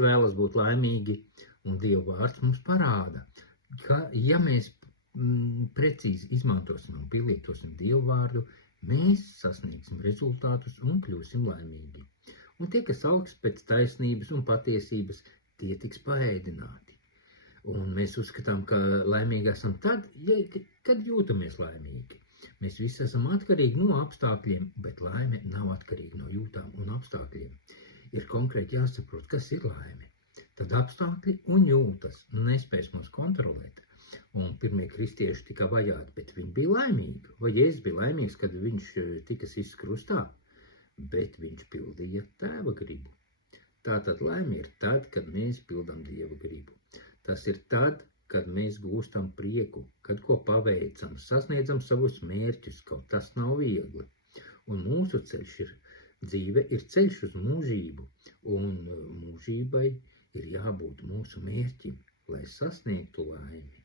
visi vēlas būt laimīgi, un Dieva vārds mums parāda, ka, ja mēs precīzi izmantosim un pielietosim Dieva vārdu, mēs sasniegsim rezultātus un kļūsim laimīgi. Un tie, kas augst pēc taisnības un patiesības, tie tiks paēdināti. Un mēs uzskatām, ka laimīgi esam tad, kad jūtamies laimīgi. Mēs visi esam atkarīgi no apstākļiem, bet laime nav atkarīga no jūtām un apstākļiem. Ir konkrēti jāsaprot, kas ir laime. Tad apstākļi un jūtas nespēs mums kontrolēt. Un pirmie kristieši tika vajāti, bet viņi bija laimīgi. Vai Jēzus bija laimīgs, kad viņš tika sists krustā? Bet viņš pildīja Tēva gribu. Tātad laime ir tad, kad mēs pildām Dieva gribu. Tas ir tad, kad mēs gūstam prieku, kad ko paveicam, sasniedzam savus mērķus, kaut tas nav viegli. Un mūsu dzīve ir ceļš uz mūžību, un mūžībai ir jābūt mūsu mērķim, lai sasniegtu laimi.